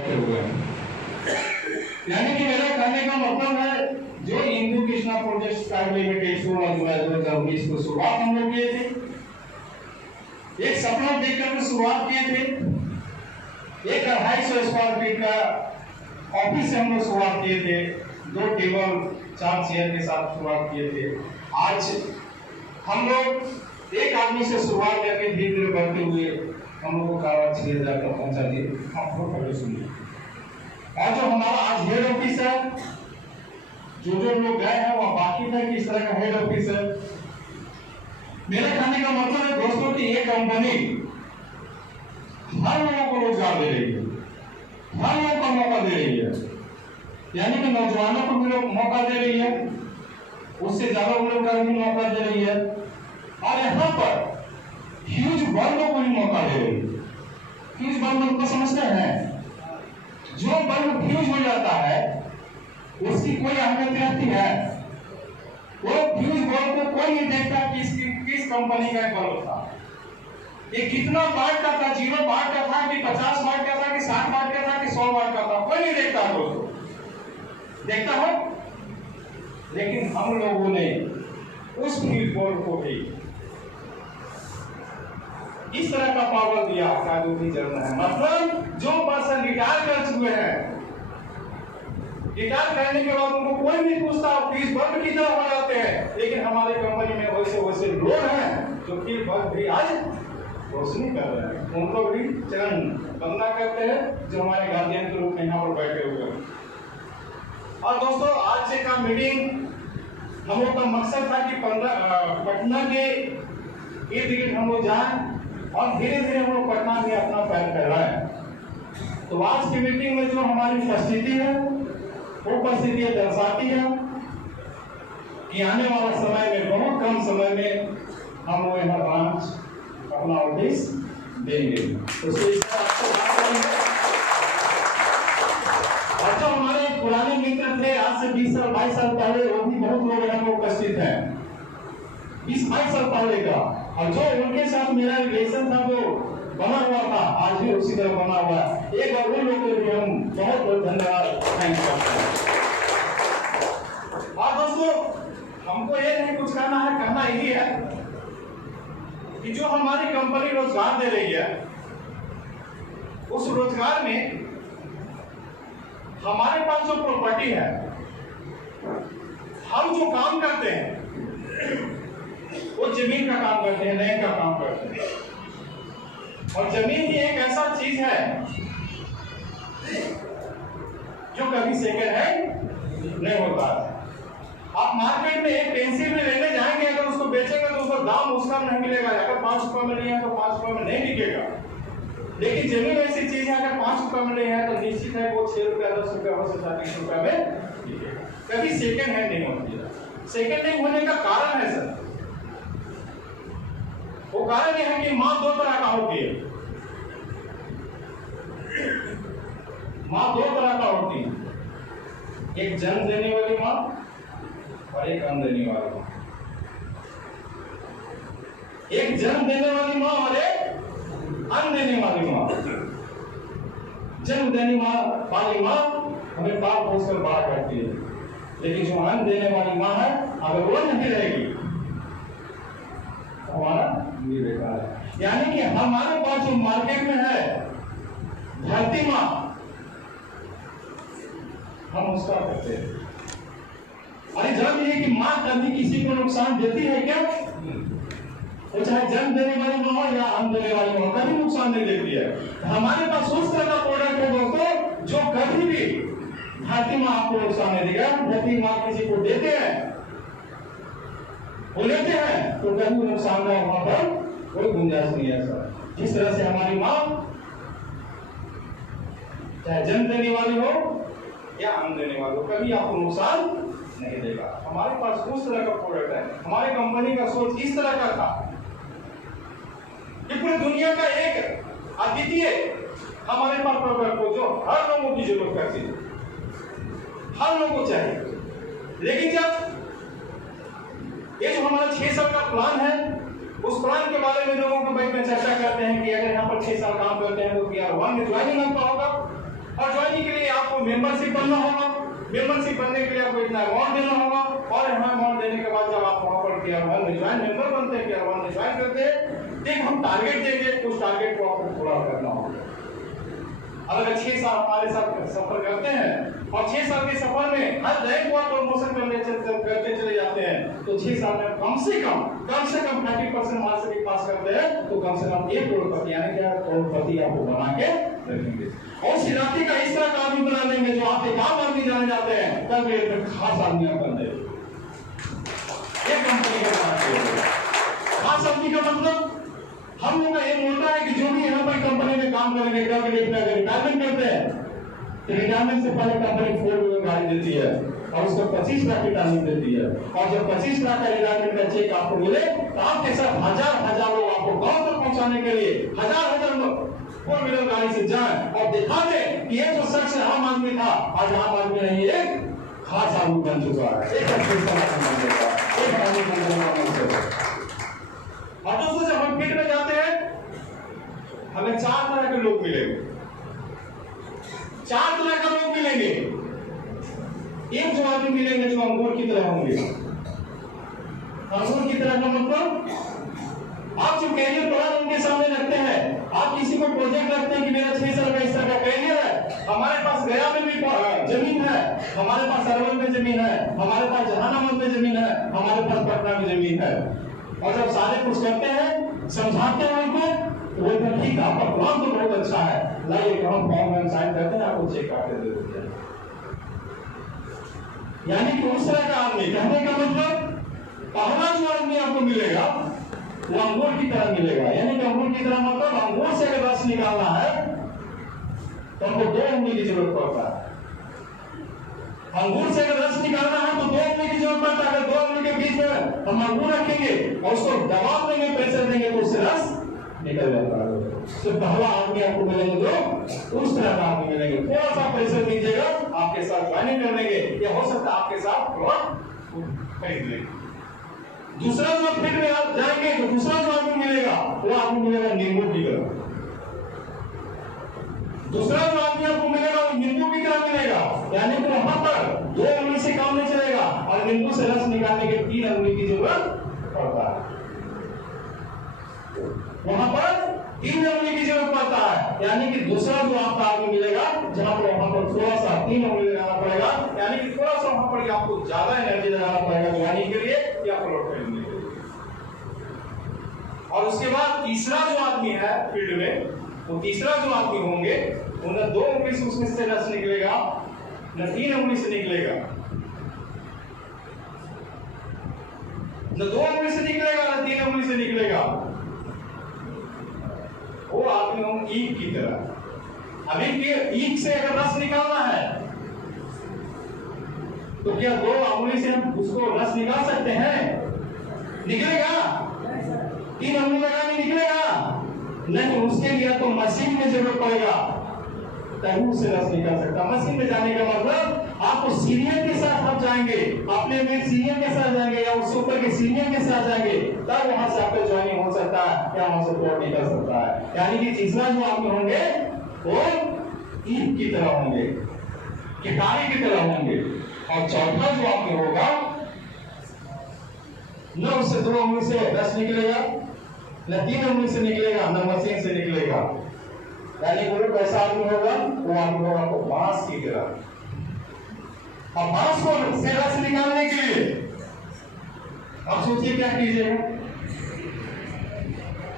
हुए हैं। यानी कि मेरा कहने का मतलब है जो Hindu Krishna project private limited 16 जुलाई 2019 को शुरुआत हम लोग किए थे। एक सपना देखकर शुरुआत किए थे। एक 250 स्क्वायर फीट का ऑफिस से हम लोग शुरुआत किए थे। 2 टेबल 4 चेयर के साथ शुरुआत किए थे। आज हम लोग एक आदमी से शुरुआत करके धीरे धीरे बढ़ते हुए हम लोग को कारोबार 6000 तक पहुंचा दिए। आप लोग पहले सुनिए। और जो हमारा आज हेड ऑफिस है, जो लोग गए हैं वह बाकी था कि इस तरह का हेड ऑफिस है। मेरे कहने का मतलब है दोस्तों कि ये कंपनी हर लोगों को रोजगार दे रही है, हर लोगों को मौका दे रही है। यानी कि नौजवानों को भी मौका दे रही है, उससे ज्यादा लोगों को भी मौका दे रही है, और यहाँ पर ह्यूज बल्ब को भी मौका दे रही है। ह्यूज बल्ब को समझते हैं? जो बल्ब फ्यूज हो जाता है उसकी कोई अहमियत रहती है? वो फ्यूज बल्ब को कोई नहीं देखता कि किस कंपनी का बल्ब था, ये कितना वाट का था, 0 वाट का था कि 50 वाट का था कि 60 वाट का था कि 100 वाट का था, कोई नहीं देखता दोस्तों। देखता हो? लेकिन हम लोगों ने उस फ्यूज बल्ब को भी इस तरह का पावर दिया का जो भी चल रहा है। मतलब जो पर्सन रिटायर कर चुके हैं, रिटायर करने के बाद उनको कोई नहीं पूछता फीस बंद कितना हो जाते हैं, लेकिन हमारे कंपनी में वैसे लोग हैं जो फीस बंद भी आज रोशनी कर रहे हैं। उनको भी चरण वंदना करते हैं जो हमारे गार्जियन के रूप में यहाँ पर बैठे हुए हैं। और दोस्तों आज से का मीटिंग हम लोग का मकसद था कि पटना के इर्द गिर्द हम लोग जाए और धीरे धीरे हम लोग पटना में अपना पैर फैलाएं। तो आज की मीटिंग में जो हमारी उपस्थिति है वो उपस्थिति दर्शाती है कि आने वाला समय में बहुत कम समय में हम लोग यहाँ ब्रांच अपना ऑफिस देंगे। तो और जो हमारे पुराने मित्र थे आज से 20 साल 22 साल पहले, वो भी बहुत लोग यहाँ पर उपस्थित हैं 20-22 साल पहले का, और जो उनके साथ मेरा रिलेशन था जो बना हुआ था आज भी उसी तरह बना हुआ है। एक बार उन लोगों को भी हम बहुत बहुत धन्यवाद थैंक करते हैं। और दोस्तों हमको ये नहीं कुछ कहना है, कहना यही है कि जो हमारी कंपनी रोजगार दे रही है उस रोजगार में हमारे पास जो प्रॉपर्टी है, हम जो काम करते हैं वो जमीन का काम करते हैं, लैंड का काम करते हैं। और जमीन ही एक ऐसा चीज है जो कभी सेकंड हैंड नहीं होता है। आप मार्केट में एक पेंसिल भी लेने जाएंगे, अगर उसको बेचेंगे तो उसका दाम उसका नहीं मिलेगा। अगर 5 रुपए में नहीं है तो 5 रुपए में नहीं बिकेगा। लेकिन जमीन ऐसी चीज है, अगर 5 रुपए में नहीं है तो निश्चित है वो 6 रुपया 10 रुपया हो सकता है 20 रुपया में बिकेगा। कभी सेकंड हैंड नहीं होती है। सेकंड हैंड होने का कारण है सर, वो कारण यह है कि मां 2 तरह का होती है। मां 2 तरह का होती है, एक जन्म देने वाली मां और एक अन्न देने वाली मां। एक जन्म देने वाली मां और एक अन्न देने वाली मां। जन्म देने वाली मां हमें पाल पोस कर बड़ा करती है, लेकिन जो अन्न देने वाली मां है अगर वो नहीं रहेगी हमारा ये बेकार है। यानी कि हमारे पास जो मार्केट में है धरती मां, हम उसका करते हैं। अरे जब ये कि मां कभी किसी को नुकसान देती है क्या? वो चाहे जन्म देने वाली मां हो या अन्न देने वाली मां, कभी नुकसान नहीं देती है। हमारे पास उस तरह का प्रोडक्ट है दोस्तों जो कभी भी धरती मां आपको नुकसान नहीं देगा। धरती मां किसी को देते हैं, वो लेते हैं तो कभी नुकसान ना वहां पर कोई गुंजाइश नहीं है सर। जिस तरह से हमारी मां चाहे जन्म देने वाली हो या अन्न देने वाली हो, कभी आपको नुकसान नहीं देगा। हमारे पास उस तरह का प्रोडक्ट है। हमारे कंपनी का सोच इस तरह का था कि पूरी दुनिया का एक अद्वितीय हमारे पास प्रोडक्ट हो जो हर लोगों की जरूरत करती है, हर लोगों को चाहिए। लेकिन जब ये जो हमारा 6 साल का प्लान है, उस प्लान के बारे में लोगों को बैठ में चर्चा करते हैं कि अगर यहाँ पर 6 साल काम करते हैं तो यार 1 में ज्वाइनिंग आपका होगा, और मेंबरशिप बनना होगा। मेंबरशिप बनने के लिए आपको इतना अमाउंट देना होगा, और यहाँ अमाउंट देने के बाद जब आप वहाँ पर टियर 1 में ज्वाइन मेंबर बनते हैं, टियर 1 में ज्वाइन करते हैं, तो हम टारगेट देंगे, उस टारगेट को आपको पूरा करना होगा। अगर 6 साल हमारे साथ सफर करते हैं और 6 साल के सफर में हर रैंक को प्रमोशन करते चले जाते हैं, तो 6 साल में कम से कम 30% मार्क्स से पास करते हैं, तो कम से कम 1 करोड़पति यानी क्या करोड़पति आपको बना के रखेंगे। और सिराती का इस तरह का आदमी बना देंगे जो आप एक आम आदमी जाने जाते हैं, तब ये खास आदमी आप बन जाएंगे। ये कंपनी का खास आदमी का मतलब हम लोग का एक मोटा है कि जो भी यहाँ पर कंपनी में काम करेंगे, रिटायरमेंट करते हैं, तो रिटायरमेंट से पहले कंपनी 4 व्हीलर गाड़ी देती है और उसको 25 लाख की टारगेट देती है, और जब 25 लाख का रिटायरमेंट का चेक आपको मिले, तो आपके साथ हजार लोग आपको गांव तक पहुंचाने के लिए हजार लोग 4 व्हीलर गाड़ी से जाएं और दिखा दे कि ये जो शख्स आम आदमी था, आज आम आदमी नहीं, एक खास आदमी बन चुका है, एक और दोस्तों जब हम फील्ड में जाते हैं, हमें 4 तरह के लोग मिलेंगे। 4 तरह के लोग मिलेंगे। एक जो आदमी मिलेंगे जो अंगूर की तरह होंगे। अंगूर की तरह का मतलब आप जो कैरियर प्लान उनके सामने रखते हैं, आप किसी को प्रोजेक्ट रखते हैं कि मेरा 6 साल का इस तरह का कैरियर है, हमारे पास गया में भी जमीन है, हमारे पास अरवल में जमीन है, हमारे पास जहानाबाद में जमीन है, हमारे पास पटना में जमीन है, और जब सारे कुछ करते हैं, समझाते हैं उनको, तो वो कहते हैं ठीक है, आपका प्लान तो बहुत अच्छा है, लाइए हम फॉर्म में साइन करते हैं, आपको चेक काट दे देते हैं। यानी कि उस तरह का आदमी, कहने का मतलब पहला जो आदमी आपको मिलेगा वो अंगूर की तरह मिलेगा। यानी कि अंगूर की तरह मतलब अंगूर से अगर रस निकालना है तो हमको 2 उंगली की जरूरत पड़ता है। अंगूर से अगर रस निकालना है तो 2 उंगली की जरूरत पड़ता है। अगर 2 उंगली के बीच में हम अंगूर रखेंगे और उसको दबाव देंगे, प्रेशर देंगे, तो उससे रस निकल जाता है। तो पहला आदमी आपको मिलेंगे जो उस तरह का आदमी मिलेंगे, थोड़ा सा प्रेशर दीजिएगा, आपके साथ ज्वाइनिंग कर लेंगे, या हो सकता है आपके साथ प्लॉट खरीद लेंगे। दूसरा जो फील्ड में आप जाएंगे तो दूसरा जो आदमी मिलेगा वो आदमी मिलेगा नींबू की तरह। दूसरा जो आदमी आपको मिलेगा वो नींबू की तरह मिलेगा, यानी कि वहां पर 2 उंगली से काम नहीं चलेगा और नींबू से रस निकालने के 3 उंगली की जरूरत पड़ता है। वहां पर 3 उंगली की जरूरत पड़ता है, यानी कि दूसरा जो आपका आदमी मिलेगा जहां पर वहां पर थोड़ा सा 3 उंगली लगाना पड़ेगा, यानी कि थोड़ा सा वहां पर आपको ज्यादा एनर्जी लगाना पड़ेगा ज्वाइनिंग के लिए या प्लॉट खरीदने के लिए। और उसके बाद तीसरा जो आदमी है फील्ड में, वो तीसरा जो आदमी होंगे वो न 2 उंगली से उसमें से रस निकलेगा, न 3 उंगली से निकलेगा, न 2 उंगली से निकलेगा, न 3 उंगली से निकलेगा। वो आदमी हम ईख की तरह। अभी ईख से अगर रस निकालना है तो क्या 2 उंगली से हम उसको रस निकाल सकते हैं? निकलेगा? 3 उंगली लगाने निकलेगा नहीं, उसके लिए तो मशीन में जरूरत पड़ेगा तभी उससे रस निकाल सकता। मशीन में जाने का मतलब आपको सीनियर के साथ आप जाएंगे, अपने में सीनियर के साथ जाएंगे या उससे ऊपर के सीनियर के साथ जाएंगे, तब वहां से आपका ज्वाइनिंग हो सकता है या वहां से प्लॉट निकल सकता है। यानी कि तीसरा जो आदमी होंगे वो ईख की तरह होंगे, किटारी की तरह होंगे, और चौथा जो आदमी होगा न उससे 2 उंगली से रस निकलेगा, न 3 उंगली से निकलेगा, न मशीन से निकलेगा। यानी वो कैसा आदमी होगा? वो आदमी होगा आपको बांस की तरह। अब बांस को से रस निकालने के लिए अब सोचिए क्या कीजिएगा?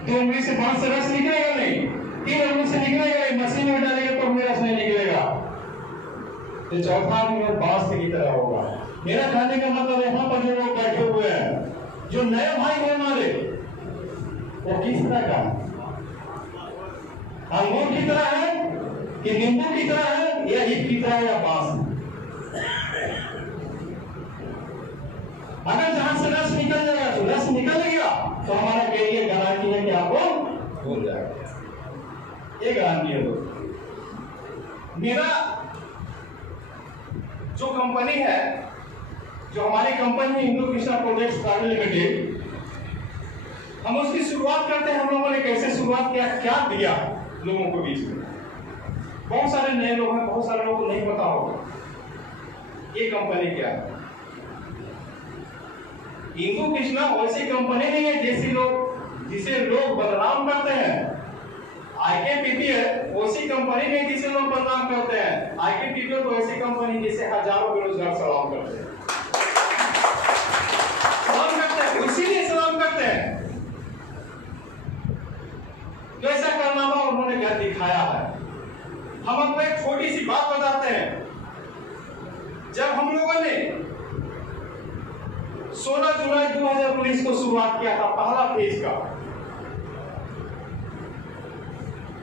2 उंगली से बांस से रस निकलेगा नहीं, 3 उंगली से निकलेगा नहीं, मशीन में डालेंगे तो रस नहीं निकलेगा। तो चौथा आदमी बांस की तरह होगा। मेरा कहने का मतलब यहाँ पर जो लोग बैठे हुए हैं, जो नए भाई हैं हमारे, वो किस तरह का है? अंगूर की तरह है कि नींबू की तरह है या ईख की तरह या बांस? अगर जहां से रस निकल जाएगा तो रस निकल गया तो हमारा कैरियर गारंटी है कि आपको हो जाएगा। ये गारंटी है दोस्तों। मेरा जो कंपनी है, जो हमारी company Hindu Krishna projects private limited, हम उसकी शुरुआत करते हैं। हम लोगों ने कैसे शुरुआत किया, क्या दिया लोगों को बीच में? बहुत सारे नए लोग हैं, बहुत सारे लोगों को नहीं पता होगा ये कंपनी क्या है। हिंदू कृष्णा वैसी कंपनी नहीं है जिसे लोग बदनाम करते हैं। IKPPL वैसी कंपनी नहीं जिसे लोग बदनाम करते हैं। IKPPL तो ऐसी कंपनी जिसे हजारों बेरोजगार सलाम करते हैं, इसीलिए सलाम करते हैं। तो ऐसा कारनामा उन्होंने क्या दिखाया है। हम आपको एक छोटी सी बात बताते हैं। जब हम लोगों ने 16 जुलाई 2019 को शुरुआत किया था पहला फेज का,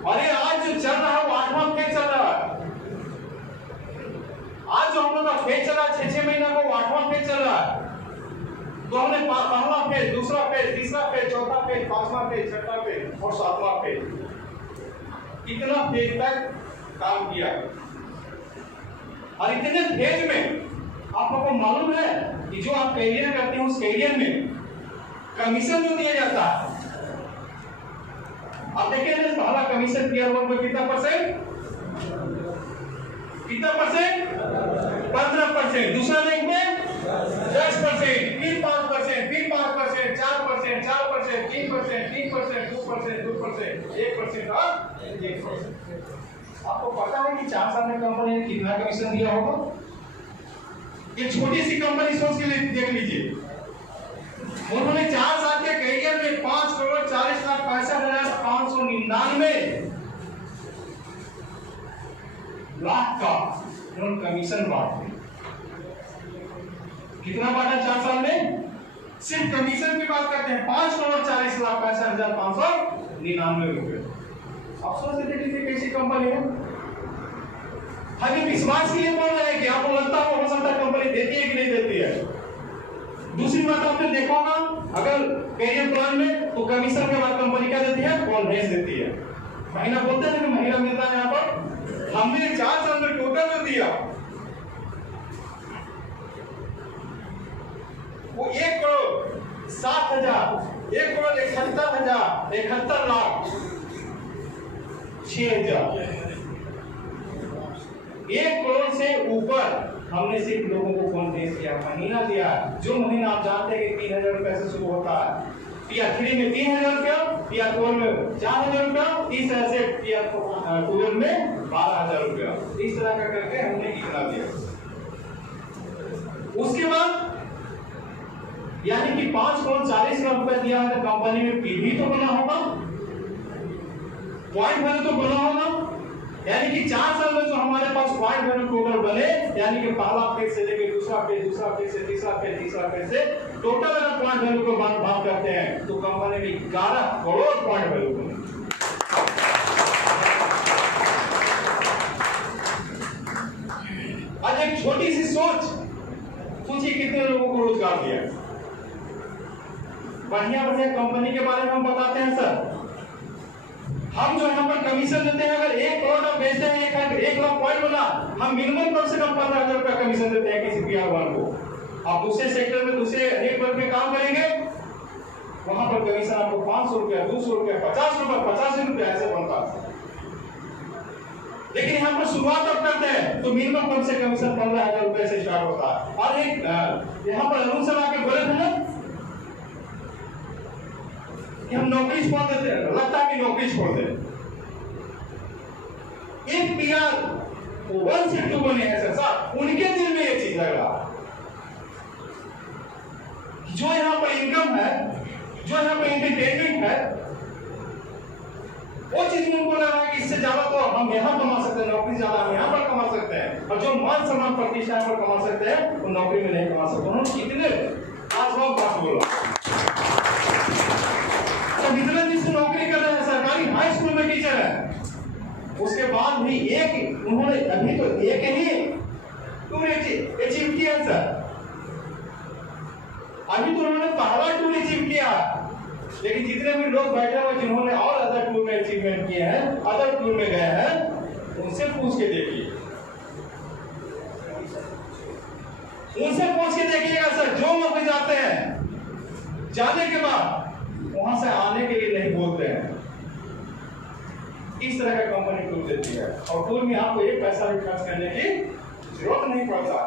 और ये आज जो चल रहा है वो 8वां फेज चल रहा है। आज जो हम लोग का फेज चला 6 महीना को, 8वां फेज चल रहा है। तो हमने पहला फेज, दूसरा फेज, तीसरा फेज, चौथा फेज, 5वां फेज, 6वां फेज और 7वां फेज, कितना फेज तक काम किया। और इतने फेज में आप लोगों को मालूम है कि जो आप कैरियर करते हैं उस कैरियर में कमीशन जो दिया जाता है, आप देखिए ना, पहला कमीशन टियर 1 में कितना परसेंट, 15%, दूसरा रैंक में 10%, फिर 5%, फिर 5%, 4%, 4%, 3%, 3%, 2%, 2%, 1% और 1%। आपको पता है कि 4 साल में कंपनी ने कितना कमीशन दिया होगा? ये छोटी सी कंपनी सोच के देख लीजिए, उन्होंने 4 साल के कैरियर में 5,40,65,599 लाख का उन्होंने कमीशन बांटा। कितना बांटा 4 साल में? सिर्फ कमीशन की बात करते हैं 5,40,65,599 रुपए। आप सोच के देख लीजिए कैसी कंपनी है। हम विश्वास के लिए बोल रहे हैं कि आपको लगता हो सकता है कंपनी देती है कि नहीं देती है। दूसरी बात आपने देखा होगा, अगर कैरियर प्लान में तो कमीशन के बाद कंपनी क्या देती है? बोनस देती है। महीना बोलते हैं कि महीना मिलता है। यहाँ पर हमने 4 साल में टोटल जो दिया वो 1,07,000, 1,71,000, 71,06,000, 1 करोड़ से ऊपर हमने सिर्फ लोगों को बोनस दिया, महीना दिया। जो महीना आप जानते हैं कि 3,000 रुपए से शुरू होता है, टियर 3 में 3,000 रुपया, टियर 4 में 4,000 रुपया, इस तरह से टियर 12 में 12,000 रुपया, इस तरह का करके हमने इतना दिया। उसके बाद यानी कि 5,40 लाख रुपए दिया है, कंपनी में पीवी तो बना होगा, पॉइंट वैल्यू तो बना होगा। यानी कि 4 साल में जो हमारे पास पॉइंट वैल्यू टोटल बने, यानी कि पहला फेज से लेकर दूसरा फेज, दूसरा फेज से तीसरा फेज, तीसरा फेज से टोटल अगर पॉइंट वैल्यू को बात करते हैं तो कंपनी में 11 करोड़ पॉइंट वैल्यू बने। आज एक छोटी सी सोचिए कितने लोगों को रोजगार दिया। बढ़िया कंपनी के बारे में हम बताते हैं सर। हम जो यहाँ पर कमीशन देते हैं, अगर 1 करोड़ आप बेचते हैं, 1 लाख पॉइंट बना, हम मिनिमम कम से कम 15,000 रुपया कमीशन देते हैं किसी PR1 को। आप दूसरे सेक्टर में दूसरे नेटवर्क में काम करेंगे, वहां पर कमीशन आपको 500 रुपया, 200 रुपया, 50 रुपया, 85 रुपया ऐसे बनता है। लेकिन यहाँ पर शुरुआत आप करते हैं तो मिनिमम कम से कमीशन 15,000 रुपए से स्टार्ट होता है। और एक यहाँ पर अरुण सर आके बोले थे ना कि हम नौकरी छोड़ देते हैं, लगता है कि नौकरी छोड़ दें। एक PR1 से 2 बने हैं सर, उनके दिल में ये चीज लग रहा है। जो यहाँ पर इनकम है, जो यहाँ पर एंटरटेनमेंट है, वो चीज में उनको लग रहा है कि इससे ज्यादा तो हम यहाँ कमा सकते हैं, नौकरी ज्यादा हम यहाँ पर कमा सकते हैं, और जो मान सम्मान प्रतिष्ठा पर कमा सकते हैं वो नौकरी में नहीं कमा सकते। उन्होंने कितने बात बोला। इतने दिन से नौकरी कर रहे हैं, सरकारी हाई स्कूल में टीचर है, उसके बाद भी उन्होंने अभी तो एक ही टूर अचीव किया सर। अभी तो उन्होंने पहला टूर अचीव किया, लेकिन जितने भी लोग बैठे हुए जिन्होंने और अदर टूर में अचीवमेंट किए हैं, अदर टूर में गए हैं, उनसे पूछ के देखिए, उनसे पूछ के देखिएगा सर। जो लोग जाते हैं, जाने के बाद वहां से आने के लिए नहीं बोलते हैं। इस तरह का कंपनी टूल देती है और टूल में आपको एक पैसा भी खर्च करने की जरूरत नहीं पड़ता।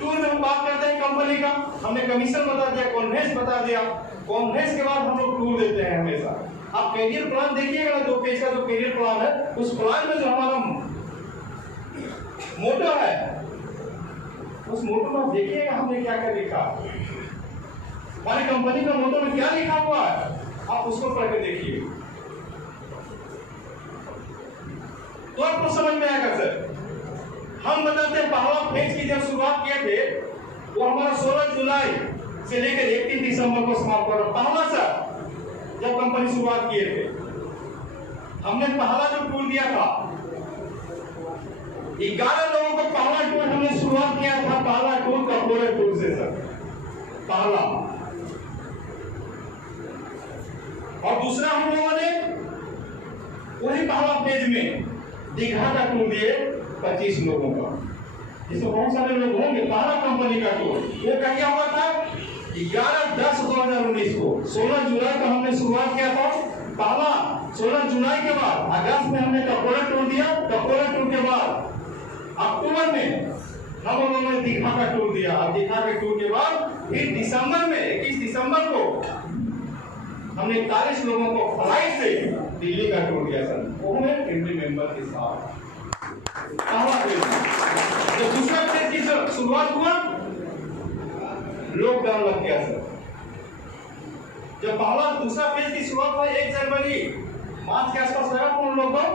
टूल में हम बात करते हैं कंपनी का, हमने कमीशन बता दिया, कॉन्वेंस बता दिया, कॉन्वेंस के बाद हम लोग टूल देते हैं हमेशा। आप कैरियर प्लान देखिएगा, 2 पेज का जो कैरियर प्लान है, उस प्लान में जो हमारा मोटो है, उस मोटो में देखिएगा हमने क्या क्या लिखा, हमारी कंपनी का मोटो में क्या लिखा हुआ है, आप उसको पढ़ के देखिए तो आपको समझ में आएगा। सर हम बताते हैं पहला फेज की जब शुरुआत किए थे वो हमारा 16 जुलाई से लेकर 31 दिसंबर को समाप्त हो रहा। पहला सर जब कंपनी शुरुआत किए थे हमने पहला जो टूल दिया था 11 लोगों को पहला टूल हमने शुरुआत किया था, पहला टूल कॉर्पोरेट टूल से सर पहला। और दूसरा हम लोगों ने वही पहला पेज में दीघा का टूल दिए 25 लोगों का, जिसमें बहुत सारे लोग होंगे। पहला कंपनी का टूल वो क्या हुआ था 11/10/2019 को, 16 जुलाई को हमने शुरुआत किया था पहला। 16 जुलाई के बाद अगस्त में हमने कॉर्पोरेट टूल दिया, कॉर्पोरेट टूल के बाद अक्टूबर में हम लोगों ने दीघा का टूल दिया, और दीघा के टूल के बाद फिर दिसंबर में 21 दिसंबर को हमने 41 लोगों को फ्लाइट से दिल्ली का टूर दिया सर, वो हमें फैमिली मेंबर के साथ। जब दूसरा फेज की शुरुआत हुआ लॉकडाउन लग गया सर। जब पहला दूसरा फेज की शुरुआत हुआ 1 जनवरी मार्च के आसपास लगा पूर्ण लॉकडाउन,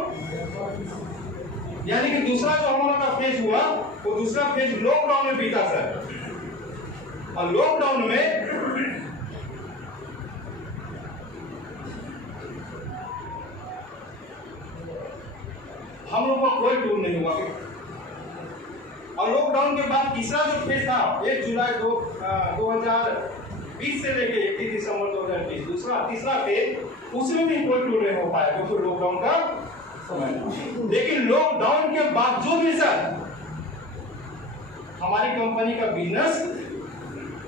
यानी कि दूसरा जो हमारा फेज हुआ वो दूसरा फेज लॉकडाउन में बीता सर। और लॉकडाउन में हम लोग को कोई टूर नहीं हुआ। और लॉकडाउन के बाद तीसरा जो फेज था 1 जुलाई 2020 से लेके 31 दिसंबर 2020 तीसरा फेज, उसमें भी कोई टूर नहीं हो पाया क्योंकि लॉकडाउन का समय था। लेकिन लॉकडाउन के बावजूद भी सर हमारी कंपनी का बिजनेस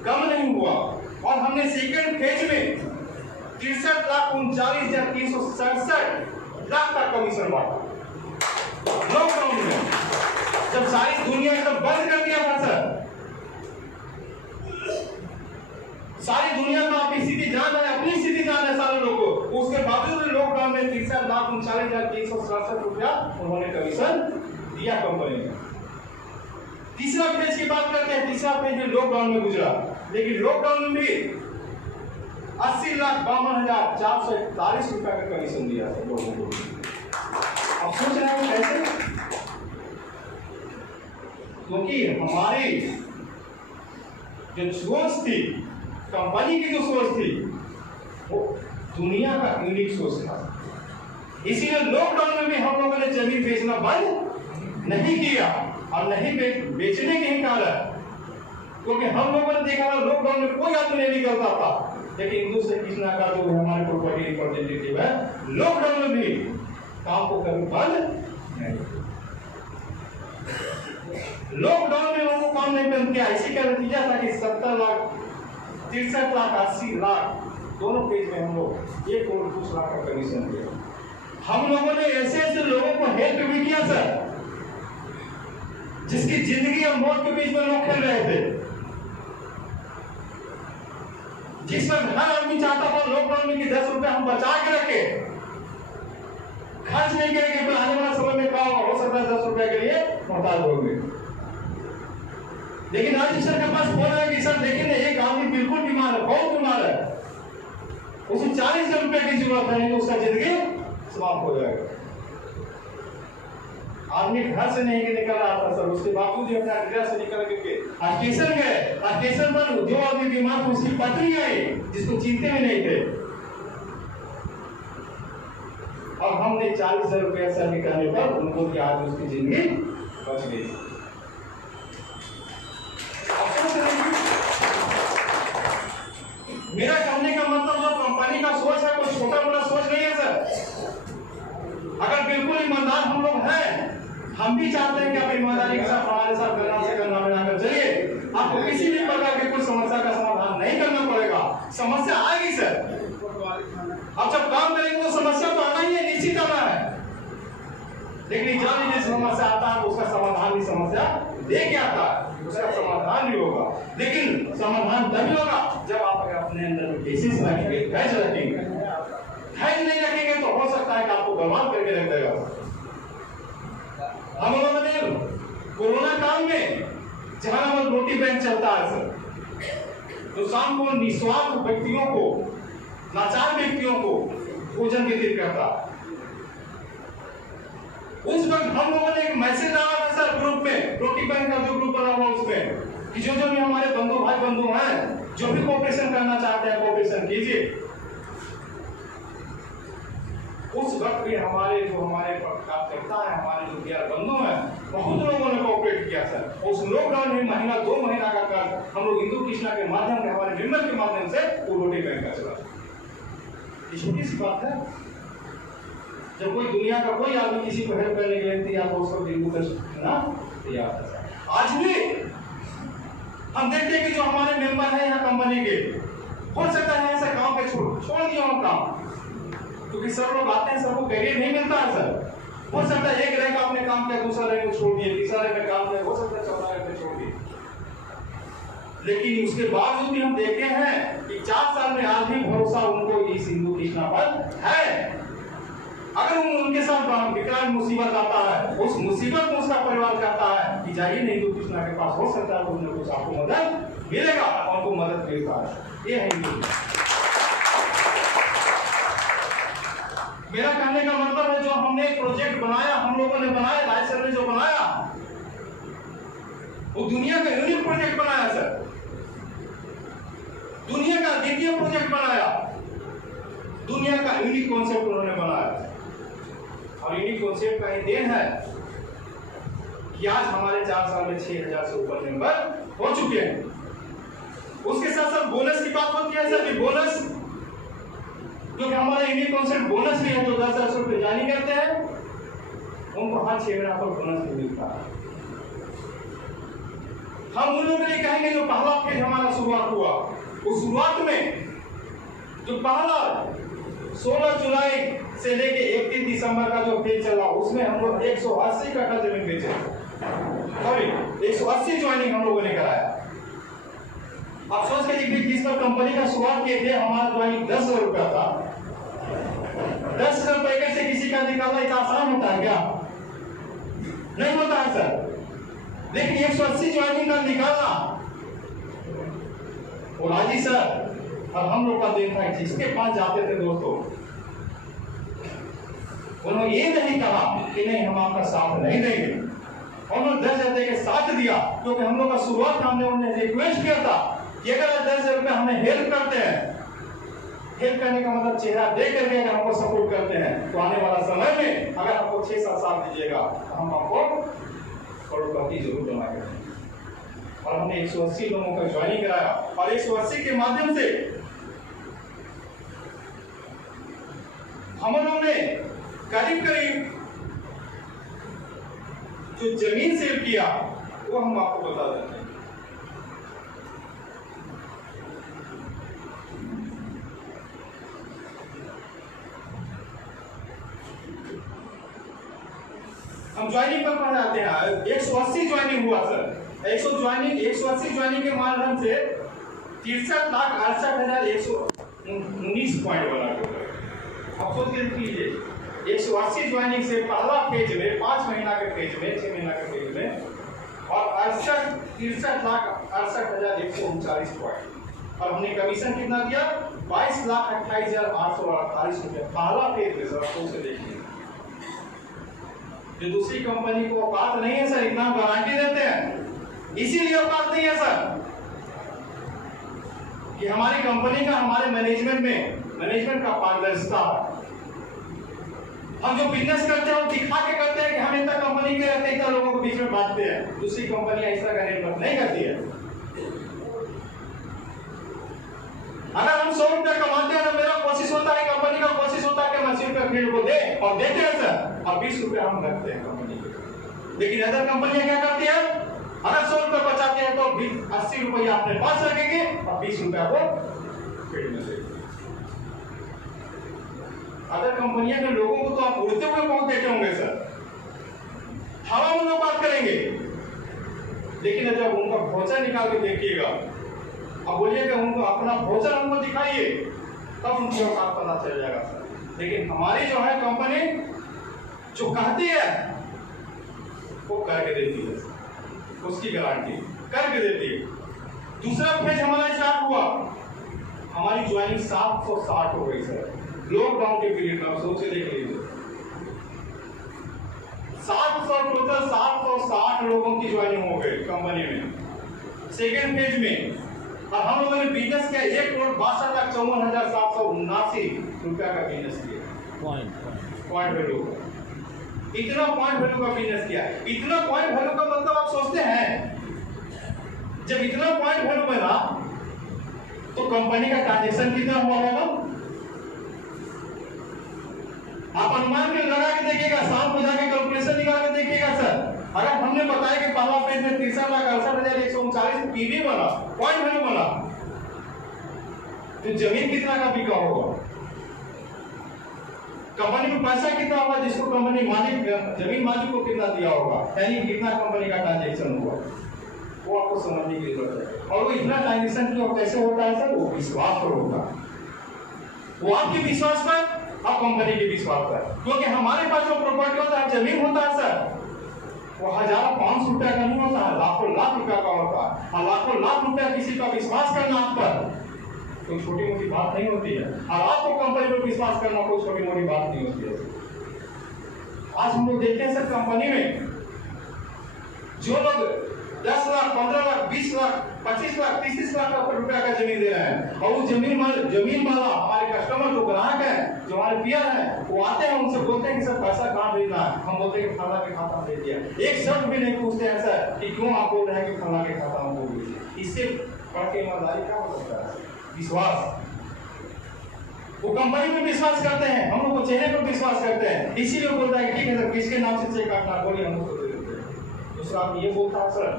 कम नहीं हुआ और हमने सेकेंड फेज में 63,39,367 लाख का कमीशन बांटा। लॉकडाउन में जब सारी दुनिया एकदम बंद कर दिया था सर, सारी दुनिया में अपनी स्थिति जान रहे, अपनी स्थिति जान रहे सारे लोगों को, उसके बावजूद लॉकडाउन में 63,39,367 रुपया उन्होंने कमीशन दिया कंपनी में। तीसरा फेज की बात करते हैं, तीसरा फेज में लॉकडाउन में गुजरा, लेकिन लॉकडाउन में भी 80,52,441 रुपया का कमीशन दिया था लोगों को। आप सोच रहे हैं कैसे? क्योंकि हमारी जो सोच थी, कंपनी की जो सोच थी, वो दुनिया का यूनिक सोच था। इसीलिए लॉकडाउन में भी हम लोगों ने जमीन बेचना बंद नहीं किया और नहीं बेचने के ही कारण, क्योंकि हम लोगों ने देखा लॉकडाउन में कोई आदमी नहीं निकलता था, लेकिन हिंदू से कृष्णा का जो हमारे प्रॉपर्टी रिप्रेजेंटेटिव है लॉकडाउन में भी काम को कभी बंद नहीं। लॉकडाउन में लोगों को काम नहीं बंद किया, इसी का नतीजा था कि 70 लाख 63 लाख 80 लाख दोनों पेज में हम लोग 1 करोड़ 20 लाख का कमीशन दिया। हम लोगों ने ऐसे ऐसे लोगों को हेल्प भी किया सर, जिसकी जिंदगी और मौत के बीच में लोग खेल रहे थे, जिस पर हर आदमी चाहता था लॉकडाउन में कि 10 रुपए हम बचा के रखे, खर्च नहीं करेंगे, फिर आने वाला समय में क्या हो सकता है 10 रुपए के लिए मोहताज हो गए। लेकिन आज सर के पास फोन है कि सर देखिए ना एक आदमी बिल्कुल बीमार है, बहुत बीमार है, उसे 40,000 रुपए की जरूरत है, नहीं तो उसका जिंदगी समाप्त हो जाएगा। आदमी घर से नहीं निकल रहा था सर, उसके बावजूद अपना गृह से निकल के स्टेशन गए, स्टेशन पर जो आदमी बीमार था उसकी पत्नी आई जिसको चिंते में नहीं थे, और हमने 40,000 रुपया सर निकालने पर उनको कि आज उसकी जिंदगी बच गई। मेरा कहने का मतलब जो कंपनी का सोच है कोई छोटा बड़ा सोच नहीं है सर। अगर बिल्कुल ईमानदार हम लोग हैं, हम भी चाहते हैं कि आप ईमानदारी के साथ हमारे साथ गलना से गलना बनाकर चलिए, आपको किसी भी प्रकार की कोई समस्या का समाधान नहीं करना पड़ेगा। समस्या आएगी सर, अब जब काम करेंगे तो समस्या तो आना ही है, निश्चित आना है, लेकिन जब भी समस्या आता है तो उसका समाधान भी समस्या दे के आता है, उसका समाधान भी होगा। लेकिन समाधान तभी होगा जब आप अगर अपने अंदर बेसिस रखेंगे, धैर्य रखेंगे। धैर्य नहीं रखेंगे तो हो सकता है कि आपको बर्बाद करके रख देगा। हम लोगों ने कोरोना काल में जहां हमारा रोटी बैंक चलता है सर, तो शाम को निस्वार्थ व्यक्तियों को, लाचार व्यक्तियों को भोजन वितरित करता। उस वक्त हम लोगों ने एक मैसेज डाला था सर ग्रुप में, रोटी बैंक का जो ग्रुप बना हुआ उसमें, कि जो भी हमारे भाई बंधु हैं, जो भी कोऑपरेशन करना चाहते हैं कोऑपरेशन कीजिए। उस वक्त भी हमारे कार्यकर्ता है, हमारे जो प्यार बंधु हैं, बहुत लोगों ने कोऑपरेट किया सर। उस लॉकडाउन में महीना 2 महीना का कर हम लोग हिंदू कृष्णा के माध्यम से, हमारे मेंबर के माध्यम से वो रोटी बैंक का चला। ये छोटी सी बात है। जब कोई दुनिया का कोई आदमी किसी को हेल्प करने के लिए तैयार हो, उसको हिंदू कृष्णा तैयार है। आज भी हम देखते हैं कि जो हमारे मेंबर हैं यहाँ कंपनी के, हो सकता है ऐसा काम पे छोड़ दिया हो काम, क्योंकि सब लोग आते हैं, सबको करियर नहीं मिलता है सर। हो सकता है एक रैंक आपने काम किया, दूसरा रैंक को छोड़ दिया, तीसरा रैंक में काम किया, हो सकता है चौथा रैंक में छोड़ दिया। लेकिन उसके बावजूद भी हम देखे हैं कि 4 साल में आज भी भरोसा उनको इस हिंदू कृष्णा पर है। अगर उनके साथ विकराल मुसीबत आता है, उस मुसीबत में उसका परिवार कहता है कि जाइए नहीं हिंदू कृष्णा के पास, हो सकता है कुछ आपको मदद मिलेगा, और उनको मदद मिलता है। ये है हिंदू। मेरा कहने का मतलब है जो हमने प्रोजेक्ट बनाया, हम लोगों ने बनाया, राय सर ने जो बनाया, वो दुनिया का यूनिक प्रोजेक्ट बनाया सर। दुनिया का द्वितीय प्रोजेक्ट बनाया, दुनिया का यूनिक कॉन्सेप्ट उन्होंने बनाया। और यूनिक कॉन्सेप्ट का ये देन है कि आज हमारे 4 साल में 6000 से ऊपर मेंबर हो चुके हैं। उसके साथ साथ बोनस की बात होती है सर, बोनस, क्योंकि हमारा यूनिक कॉन्सेप्ट बोनस भी है, जो 10,000 रुपये जारी करते हैं उनको हर 6 महीने पर बोनस भी मिलता है। हम उन लोगों के लिए कहेंगे जो पहला फेज हमारा शुरुआत हुआ, उस शुरुआत में जो पहला 16 जुलाई से लेके 31 दिसंबर का जो फेज चला, उसमें हम लोग 180 कट्ठा जमीन बेचे। सॉरी 180 ज्वाइनिंग हम लोगों ने कराया। आप सोच के देखिए, जिस पर कंपनी का शुरुआत किए थे, हमारा ज्वाइनिंग 10,000 रुपया था। 10,000 रुपये से किसी का निकालना इतना आसान होता है क्या? नहीं होता है सर। लेकिन 180 ज्वाइनिंग का निकालना, और हाजी सर अब हम लोग का दिन था, जिसके पास जाते थे दोस्तों, उन्होंने ये नहीं कहा कि नहीं हम आपका साथ नहीं देंगे, उन्होंने 10,000 के साथ दिया। क्योंकि हम लोग का शुरुआत हमने उन्हें रिक्वेस्ट किया था कि अगर 10,000 रुपये हमें हेल्प करते हैं, हेल्प करने का मतलब चेहरा देख करके अगर हमको सपोर्ट करते हैं, तो आने वाला समय में अगर आपको 6-7 साल दीजिएगा तो हम आपको करोड़पति जरूर बनाएंगे। और हमने 180 लोगों का ज्वाइनिंग कराया, और 180 के माध्यम से हम लोगों ने करीब जो जमीन सेल किया वो हम आपको बता देते हैं। हम ज्वाइनिंग पर पढ़ जाते हैं। 180 ज्वाइनिंग हुआ सर। 180 ज्वाइनिंग के माध्यम से 63,68,119 पॉइंट बना। आप सोच के कीजिए, 180 ज्वाइनिंग से पहला फेज में 5 महीना के फेज में, 6 महीना के फेज में, और 63,68,139 पॉइंट, और हमने कमीशन कितना दिया? 22,28,848 रुपये पहला फेज में सर। सोच के देखिए, जो दूसरी कंपनी को औकात नहीं है सर, इतना गारंटी देते हैं, इसीलिए औकात नहीं है सर कि हमारी कंपनी का, हमारे मैनेजमेंट का पारदर्शिता। हम जो बिजनेस करते हैं वो दिखा के करते हैं कि हम इतना कंपनी के रहते हैं, इतना लोगों को बीच में बांटते हैं। दूसरी कंपनियां इस तरह का नेटवर्क नहीं करती है। अगर हम 100 रुपया कमाते हैं तो मेरा कोशिश होता है, कंपनी का कोशिश होता है कि हम 80 रुपया फील्ड को दे, और देते हैं सर, और 20 रुपया हम रखते हैं कंपनी के। लेकिन अदर कंपनियां क्या करती है? अगर 100 रुपया बचाते हैं तो 80 रुपया अपने पास रखेंगे और 20 रुपया को फील्ड में देंगे। अदर कंपनियां के लोगों को तो आप उड़ते हुए पहुंच देते होंगे सर। हवा में लोग बात करेंगे, लेकिन जब उनका भोजन निकाल के देखिएगा, अब बोलिएगा उनको अपना भोजन हमको दिखाइए, तब उनको बात पता चल जाएगा सर। लेकिन हमारी जो है कंपनी जो कहती है वो करके देती है, उसकी गारंटी करके देती है। दूसरा फेज हमारा स्टार्ट हुआ, हमारी ज्वाइनिंग 760 हो गई सर लॉकडाउन के पीरियड में। सोच के देख लीजिए, 700 टोटल 760 लोगों की ज्वाइनिंग हो गई कंपनी में सेकेंड फेज में। और हम लोगों ने बिजनेस किया 1,62,54,779 रुपया का बिजनेस किया। पॉइंट वैल्यू, इतना पॉइंट वैल्यू का बिजनेस किया। इतना पॉइंट वैल्यू का मतलब आप सोचते हैं, जब इतना पॉइंट वैल्यू बना तो कंपनी का ट्रांजेक्शन कितना हुआ होगा? आप अनुमान के लगा के देखिएगा, शाम को जाके कैलकुलेशन निकाल के देखिएगा सर। अगर हमने बताया कि पहला पेज में 63,68,139 पीवी बना, पॉइंट वैल्यू बना, तो जमीन कितना का बिका होगा? कंपनी में पैसा कितना होगा जिसको कंपनी मालिक जमीन मालिक को कितना दिया होगा, यानी कितना कंपनी का ट्रांजेक्शन हुआ, वो आपको समझने की जरूरत है। और वो इतना ट्रांजेक्शन क्यों कैसे होता है सर? वो विश्वास पर होता है, वो आपके विश्वास पर और कंपनी के विश्वास पर। क्योंकि हमारे पास जो प्रॉपर्टी होता है, जमीन होता है सर, वो 1,000-500 रुपया का नहीं होता है, लाखों लाख रुपया का होता है। और लाखों लाख रुपया किसी का विश्वास करना आप पर कोई छोटी मोटी बात नहीं होती है, और आपको कंपनी पर विश्वास करना कोई छोटी मोटी बात नहीं होती है। आज हम लोग देखते हैं सर कंपनी में जो लोग 10 लाख, 15 लाख, 20 लाख, 25 लाख, 30 लाख रुपया का जमीन दे रहे हैं, और वो जमीन वाला हमारे कस्टमर जो ग्राहक है, जो हमारे पीआर है, वो आते हैं, उनसे बोलते हैं कि सर पैसा कहाँ भेजना है। हम बोलते हैं कि फला के खाता में भेज दिया। एक शब्द भी नहीं पूछते हैं सर कि क्यों आप बोल रहे हैं कि फला के खाता में भेज दिया। इससे बढ़ के ईमानदारी क्या हो सकता है? विश्वास। वो कंपनी में विश्वास करते हैं, हम लोग को चेहरे पर विश्वास करते हैं, इसीलिए बोलता है ठीक है सर, किसके नाम से चेक काटना, बोलिए हम लोग दे देते हैं। दूसरा आप ये बोलता है सर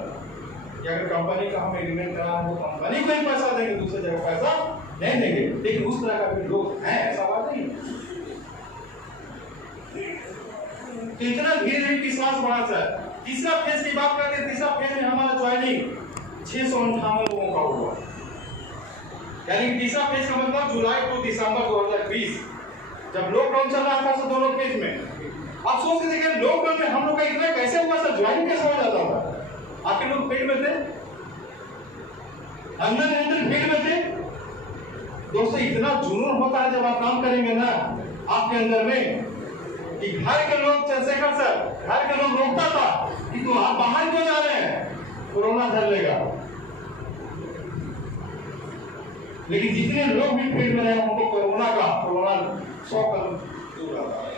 कि अगर कंपनी का हम एग्रीमेंट करा वो कंपनी को ही पैसा देंगे, दूसरी जगह पैसा नहीं देंगे। लेकिन उस तरह का भी लोग हैं, ऐसा बात नहीं। तो इतना धीरे धीरे विश्वास बढ़ा सर। तीसरा फेज की बात करते हैं, तीसरा फेज में हमारा ज्वाइनिंग 658 लोगों का हुआ। यानी कि तीसरा फेज का मतलब जुलाई टू दिसंबर 2020, जब लॉकडाउन चल रहा था, दोनों फेज में। आप सोच के देखिए लॉकडाउन में हम लोग का इतना कैसे हुआ सर, ज्वाइनिंग कैसे हो जाता था? आपके लोग फील्ड में थे, अंदर फील्ड में थे। दोस्तों इतना जुनून होता है जब आप काम करेंगे ना आपके अंदर में, कि घर के लोग चंद्रशेखर सर, घर के लोग रोकता था कि तुम आप बाहर क्यों जा रहे हैं, कोरोना धर लेगा। लेकिन जितने लोग भी फील्ड में रहे उनको कोरोना 100 कदम दूर रहता है।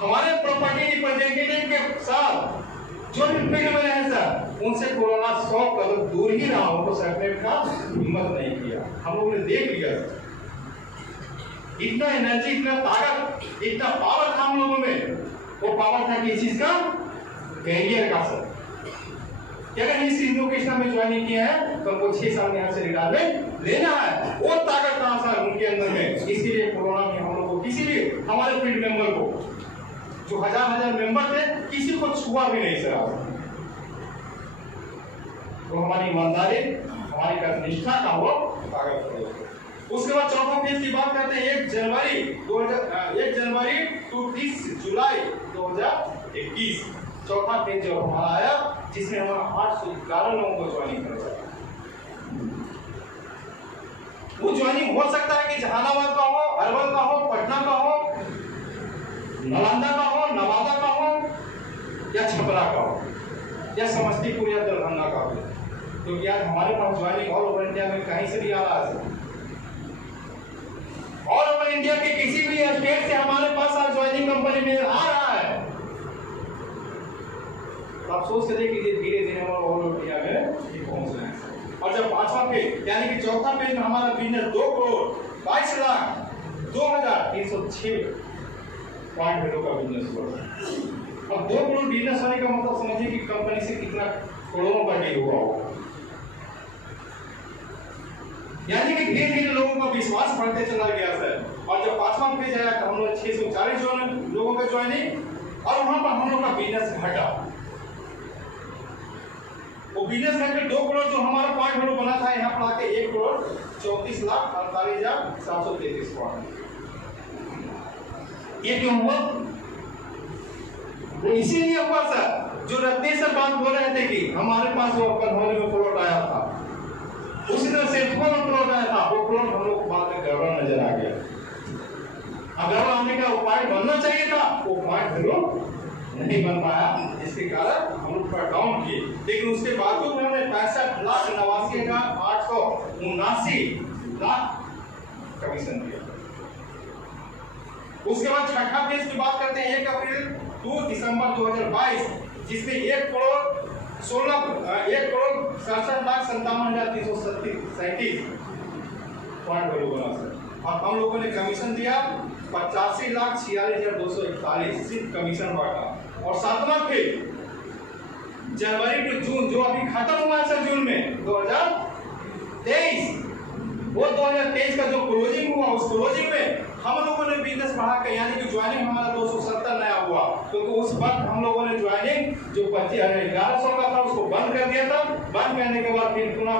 हमारे प्रॉपर्टी रिप्रेजेंटेटिव के साथ जो भी फील्ड में रहे सर, उनसे कोरोना 100 कदम दूर ही रहा, उनको सर्टिफिकेट का हिम्मत नहीं किया। हम लोगों ने देख लिया सर, इतना एनर्जी, इतना ताकत, इतना पावर था हम लोगों में। वो पावर था कि इस चीज का कैरियर का सर, अगर इस हिंदू कृष्णा में ज्वाइनिंग किया है तो हमको 6 साल में यहाँ से रिटायरमेंट लेना है। वो ताकत कहाँ सर उनके अंदर में। इसके लिए कोरोना में हम लोग को, किसी भी हमारे फील्ड मेंबर को, जो हजार मेंबर थे, किसी को छुआ भी नहीं सर। तो हमारी ईमानदारी, हमारी कर्मनिष्ठा का वो ताकत है। उसके बाद चौथा फेज की बात करते हैं 1 जनवरी टू 30 जुलाई 2021, चौथा फेज जो हमारा आया, जिसमें हमारा 811 लोगों को ज्वाइनिंग करा। वो ज्वाइनिंग हो सकता है कि जहानाबाद का हो, अरवल का हो, पटना का हो, नालंदा का हो, नवादा का हो, या छपरा का हो, या समस्तीपुर या दरभंगा का हो। क्योंकि आज हमारे पास ज्वाइनिंग ऑल ओवर इंडिया में कहीं से भी आ रहा है। ऑल ओवर इंडिया के किसी भी स्टेट से हमारे पास आज ज्वाइनिंग कंपनी में आ रहा है। तो आप सोच सकते कि धीरे धीरे हम ऑल ओवर इंडिया में पहुंच रहे हैं। और जब पांचवा फेज यानी कि चौथा फेज में हमारा बिजनेस 2,22,02,306 पॉइंट वैल्यू का बिजनेस हुआ। अब 2 करोड़ बिजनेस होने का मतलब समझिए कि कंपनी से कितना करोड़ों का डील हुआ होगा। यानी कि धीरे धीरे लोगों का विश्वास बढ़ते चला गया सर। और जब पांचवा फेज आया तो हम लोग 640 लोगों का ज्वाइनिंग, और वहां पर हम लोग का बिजनेस घटा। वो बिजनेस घट के 2 करोड़ जो हमारा पॉइंट वैल्यू बना था यहाँ पर आके 1,34,48,733 पॉइंट। ये क्यों हुआ? वो इसीलिए हुआ सर, जो रत्नेश सर बात बोल रहे थे कि हमारे पास वो कन्हौली में प्लॉट आया था, उसी तरह सेठपुर में प्लॉट आया था, वो प्लॉट हम लोग को बाद में गड़बड़ नजर आ गया। अगर आने का उपाय बनना चाहिए था, वो पॉइंट वैल्यू नहीं बन पाया, जिसके कारण हम लोग डाउन किए। लेकिन उसके बावजूद हमने 65,89,879 कमीशन दिया। उसके बाद छठा फेज की बात करते हैं 1 अप्रैल 2 दिसंबर 2022, जिसमें 1,67,57,337 पॉइंट वैल्यू बना सर। और हम लोगों ने कमीशन दिया 85,46,241 सिर्फ कमीशन बांटा। और 7वां फेज जनवरी टू जून जो अभी खत्म हुआ है सर, जून में 2023, वो 2023 का जो क्लोजिंग हुआ, उस क्लोजिंग में हम लोगों ने बिजनेस बढ़ा के, यानी कि ज्वाइनिंग हमारा 270 नया हुआ, क्योंकि उस वक्त हम लोगों ने ज्वाइनिंग जो 11,500 का था उसको बंद कर दिया था। बंद करने के बाद फिर पुनः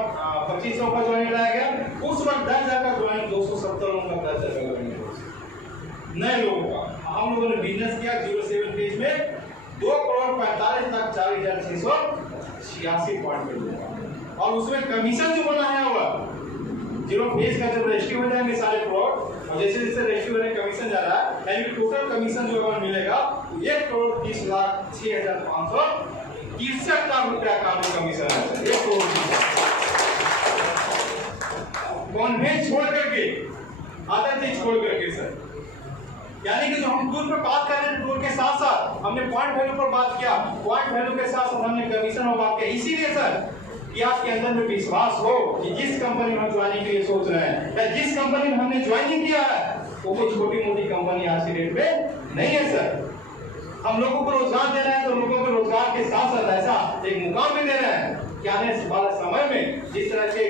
2,500 का ज्वाइनिंग लाया गया। उस वक्त 10,000 का ज्वाइनिंग 270 लोगों का 10,000 का ज्वाइनिंग नए लोगों का हम लोगों ने बिजनेस किया। 07 फेज में 2,45,40,686 पॉइंट पे मिला। और उसमें कमीशन जो बनाया हुआ 0 फेज का जब रजिस्ट्री हो जाएंगे सारे प्लॉट, और जैसे जैसे रजिस्ट्री होने कमीशन जा रहा है, यानी कि टोटल कमीशन जो अगर मिलेगा 1,30,06,563 रुपया का कमीशन है। 1 करोड़ कॉन्वेंस छोड़ करके, अदर चीज छोड़ करके सर, यानी कि जो हम टूल पर बात कर रहे हैं, टूल के साथ साथ हमने पॉइंट वैल्यू पर बात किया, पॉइंट वैल्यू के साथ साथ हमने कमीशन पर बात किया। इसीलिए सर कि आपके अंदर में विश्वास हो कि जिस कंपनी में हम ज्वाइनिंग के लिए सोच रहे हैं या जिस कंपनी में हमने ज्वाइनिंग किया है, वो कोई छोटी मोटी कंपनी आज की डेट में नहीं है सर। हम लोगों को रोजगार दे रहे हैं, तो लोगों को रोजगार के साथ साथ ऐसा एक मुकाम भी दे रहे हैं कि आने वाले समय में जिस तरह से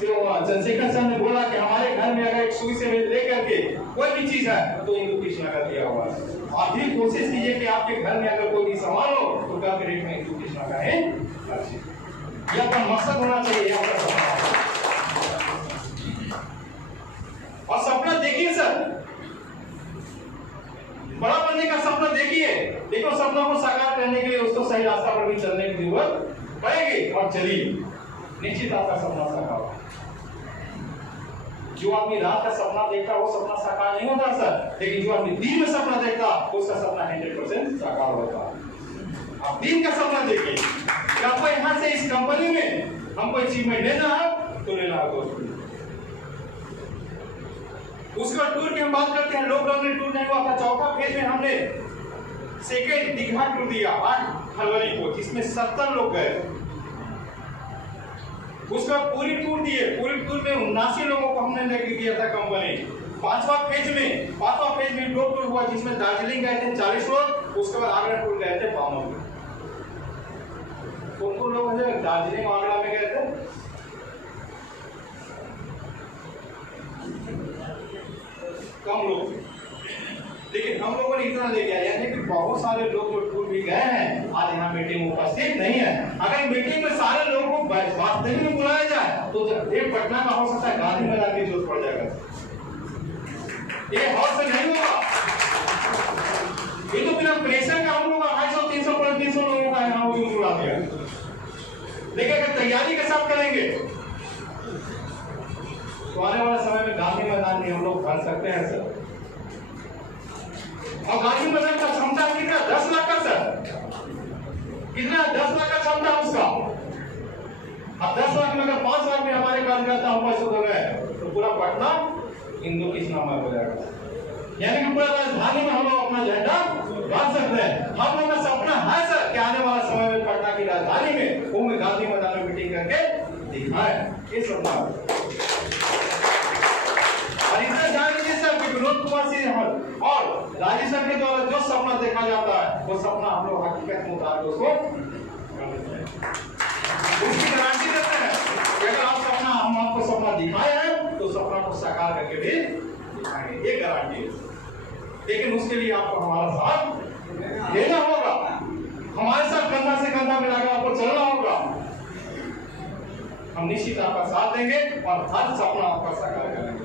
जो चंद्रशेखर सर ने बोला कि हमारे घर में अगर एक सुई से लेकर के कोई भी चीज है तो हिंदू कृष्णा का दिया हुआ है। आप भी कोशिश कीजिए कि आपके घर में अगर कोई भी सामान हो तो कल के डेट में हिंदू कृष्णा का है। यह अपना मकसद होना चाहिए। और सपना देखिए सर, बड़ा बनने का सपना देखिए। देखो सपना को साकार करने के लिए उसको सही रास्ता पर भी चलने की जरूरत पड़ेगी, और चलिए निश्चित आपका सपना साकार होगा। जो आदमी रात का सपना देखता वो सपना साकार नहीं होता सर, लेकिन जो आदमी दिन में सपना देखता उसका सपना 100% साकार होता। आप दिन का सपना देखिए कि आपको यहाँ से इस कंपनी में हमको अचीवमेंट लेना है तो लेना है दोस्तों। उसका टूर की हम बात करते हैं, लॉकडाउन में टूर नहीं हुआ था। 4वां फेज में हमने सेकेंड दीघा टूर दिया 8 फरवरी को, जिसमें 70 लोग गए। उसका पूरी टूर दिए, पूरी टूर में 79 लोगों को हमने लेके दिया था कंपनी। 5वां फेज में 2 टूर हुआ, जिसमें दार्जिलिंग गए थे 40 लोग, उसके बाद आगरा टूर गए थे 52 लोग। कौन लोग हैं दार्जिलिंग आगरा में गए थे? कम लोग, लेकिन हम लोगों ने इतना ले गया, यानी कि बहुत सारे लोग जो टूर भी गए हैं आज यहाँ मीटिंग में उपस्थित नहीं है। अगर मीटिंग में सारे लोगों को वास्तविक में बुलाया जाए तो एक पटना का हो सकता है गांधी मैदान की जरूरत पड़ जाएगा। ये हॉल से नहीं होगा, ये तो बिना प्रेशर का हम लोग 250-300 लोगों का यहाँ जुड़ा दिया। लेकिन अगर तैयारी के साथ करेंगे तो आने वाले समय में गांधी मैदान में हम लोग भर सकते हैं सर। और गांधी मैदान का क्षमता कितना? 10 लाख का सर, कितना? 10 लाख का क्षमता उसका। अब 10 लाख में अगर 5 लाख में हमारे कार्यकर्ता उपस्थित हो गए तो पूरा पटना हिंदू कृष्णा में हो जाएगा। यानी कि पूरा राजधानी में हम लोग अपना झंडा गाड़ सकते हैं। हम लोग का सपना है सर कि आने वाला समय में पटना की राजधानी में वो में गांधी मैदान में मीटिंग करके दिखाए। ये सपना और इतना जान लीजिए सर कि विनोद कुमार सिंह और राजेश सर के द्वारा जो सपना देखा जाता है वो सपना हम लोग हकीकत में उतार के उसको उसकी गारंटी देते हैं कि अगर आप सपना हम आपको सपना दिखाए हैं तो सपना को साकार करके भी दिखाएंगे, ये गारंटी है। लेकिन उसके लिए आपको हमारा साथ देना होगा, हमारे साथ कंधा से कंधा मिलाकर आपको चलना होगा। हम निश्चित आपका साथ देंगे और हर सपना आपका साकार करेंगे।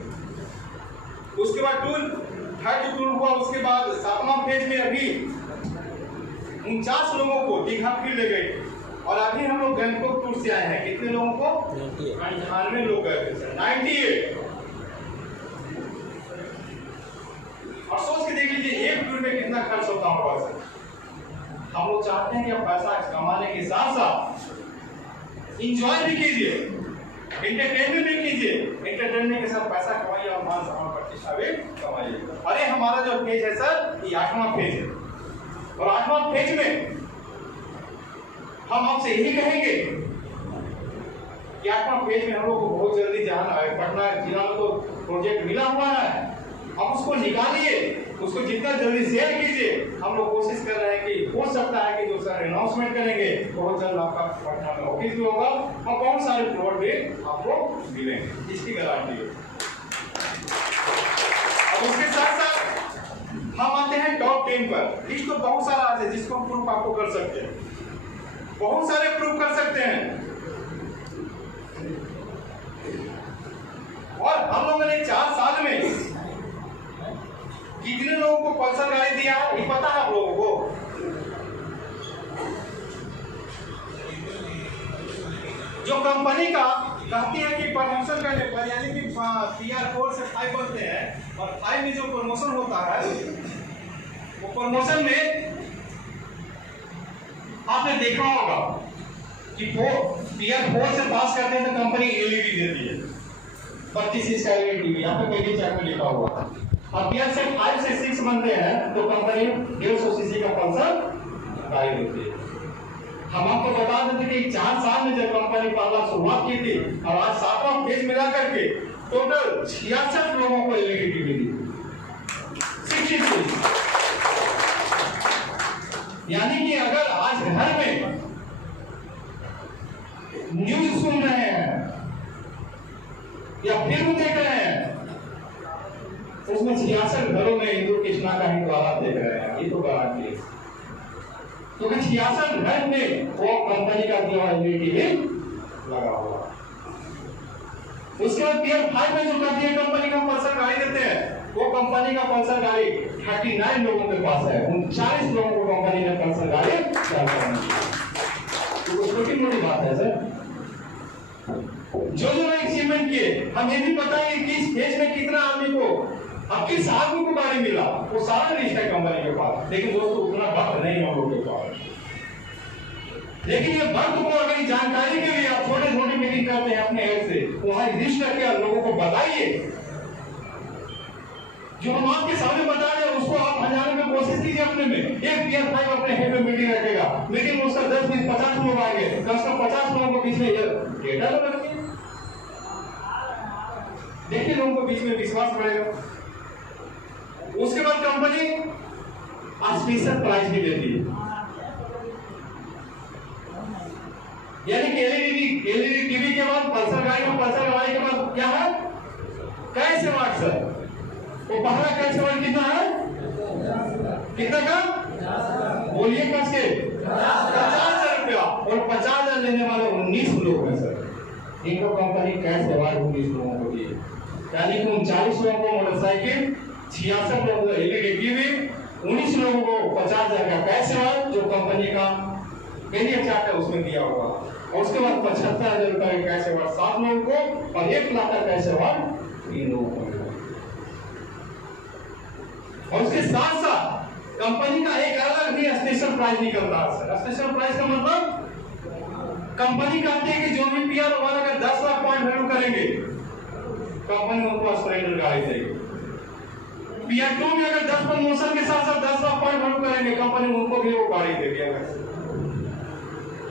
उसके बाद थर्ड टूर हुआ। उसके बाद 7वां फेज में अभी 49 लोगों को दीघा फिर ले गए और अभी हम लोग गंगटोक टूर से आए हैं। कितने लोगों को? 98 लोग गए थे सर, 98। और सोच के देख लीजिए एक टूर में कितना खर्च होता होगा सर। हम लोग चाहते हैं कि आप पैसा कमाने के साथ साथ इंजॉय भी कीजिए, एंटरटेनमेंट भी कीजिए। एंटरटेनमेंट के साथ पैसा कमाइए और मान सम्मान प्रतिष्ठा भी कमाइए। अरे हमारा जो फेज है सर, ये 8वां फेज है और 8वां फेज में हम आपसे यही कहेंगे कि 8वां फेज में हम लोग को बहुत जल्दी जाना है। पटना जिला में तो प्रोजेक्ट मिला हुआ है, आप उसको निकालिए, उसको जितना जल्दी शेयर कीजिए। हम लोग कोशिश कर रहे हैं कि हो सकता है कि जो सर अनाउंसमेंट करेंगे बहुत जल्द आपका पटना में ऑफिस भी होगा और बहुत सारे प्लॉट भी आपको मिलेंगे, इसकी गारंटी है। अब उसके साथ साथ हम आते हैं टॉप 10 पर। लिस्ट तो बहुत सारा है जिसको हम प्रूफ आपको कर सकते हैं, बहुत सारे प्रूफ कर सकते हैं। और हम लोगों ने 4 साल में कितने लोगों को पल्सर गाड़ी दिया है ये पता है आप लोगों को? जो कंपनी का कहती है कि प्रमोशन करने पर, यानी कि PR 4 से 5 बनते हैं और 5 में जो प्रमोशन होता है वो प्रमोशन में आपने देखा होगा कि PR 4 से पास करते हैं तो कंपनी LED देती है, 25 इंच का LED। यहाँ पे पहले चेक में लिखा हुआ है। अब PR से 5 से 6 बनते हैं तो कंपनी 150 सीसी का पल्सर गाड़ी देती है। हम आपको बता देते कि 4 साल में जब कंपनी पहला शुरुआत की थी और आज 7वां फेज मिला करके टोटल 66 लोगों को LED टीवी दी, 66। यानी कि अगर आज घर में न्यूज सुन रहे हैं या फिल्म देख रहे हैं उसमें 66 घरों में हिंदू कृष्णा का ही द्वारा देख रहे हैं, ये तो गारंटी है। क्योंकि 66 घर में वो कंपनी का दिया LED लगा हुआ। उसके बाद PR 5 में जो कहती है कंपनी का पल्सर गाड़ी देते हैं, वो कंपनी का पल्सर गाड़ी 39 लोगों के पास है। 39 लोगों को कंपनी ने पल्सर गाड़ी तो छोटी मोटी बात है सर। जो अचीवमेंट किए, हम ये भी बताएंगे कि इस फेज में कितना आदमी को, अब किस आदमी को गाड़ी मिला, वो सारा लिस्ट है कंपनी के पास। लेकिन दोस्तों उतना वक्त नहीं हम लोग के पास। लेकिन ये वक्त को अगर जानकारी के लिए आप छोटे छोटे मीटिंग करते हैं अपने हेड से, वहां लिस्ट करके लोगों को बताइए। जो हम आपके सामने बता रहे हैं उसको आप हजारों में कोशिश कीजिए अपने में। एक PR 5 अपने हेड में मीटिंग रखेगा, मीटिंग में उसका 10 20 50 लोग आएंगे, कम से कम 50 लोगों को बीच में डेटा तो रखिए, देखिए लोगों को बीच में विश्वास बढ़ेगा। उसके बाद कंपनी स्पेशल प्राइस भी देती है, यानी कि LED टीवी के बाद पल्सर गाड़ी में पल्सर गाड़ी के बाद क्या है, कैसे वाट सर, वो पहला कैसे वाट कितना है, कितना का बोलिए कस के 50,000 रुपया। और 50,000 लेने वाले 19 लोग हैं सर। इनको कंपनी कैश अवार्ड 19 लोगों को दिए, यानी कि 39 लोगों को मोटरसाइकिल, 66 लोगों को LED टीवी, 19 लोगों को 50,000 का कैश अवार्ड जो कंपनी का पहले चार्ट है उसमें दिया हुआ। और उसके बाद 75,000 रुपए का कैश अवार्ड 7 लोगों को और 1 लाख का कैश अवार्ड 3 लोगों को। और उसके साथ साथ कंपनी का एक अलग भी स्पेशल प्राइस निकलता है सर। स्पेशल प्राइस का मतलब कंपनी कहती है कि जो भी PR 1 अगर 10 लाख पॉइंट वैल्यू करेंगे कंपनी उनको स्प्लेंडर गाड़ी देगी। PR 2 में अगर 10 प्रमोशन के साथ साथ 10 लाख पॉइंट वैल्यू करेंगे कंपनी उनको भी वो गाड़ी देगी।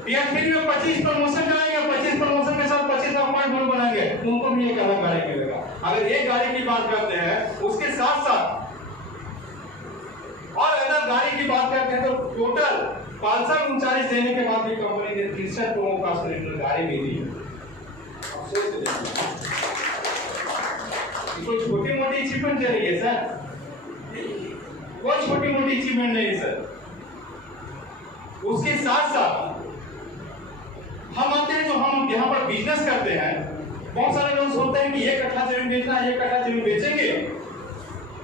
PR 3 में 25 प्रमोशन कराएंगे, 25 प्रमोशन के साथ 25 लाख पॉइंट वैल्यू बनाएंगे, उनको भी एक अलग गाड़ी मिलेगा। अगर एक गाड़ी की बात करते हैं उसके साथ साथ और अगर गाड़ी की बात करते हैं तो टोटल 539 देने के बाद भी कंपनी ने 63 लोगों का स्प्लेंडर गाड़ी भी दी। सोच देखिए, कोई छोटी मोटी अचीवमेंट नहीं है सर, कोई छोटी मोटी अचीवमेंट नहीं है सर। उसके साथ साथ हम आते हैं जो हम यहाँ पर बिजनेस करते हैं, बहुत सारे लोग सोचते हैं कि 1 कट्ठा जमीन बेचना है, 1 कट्ठा जमीन बेचेंगे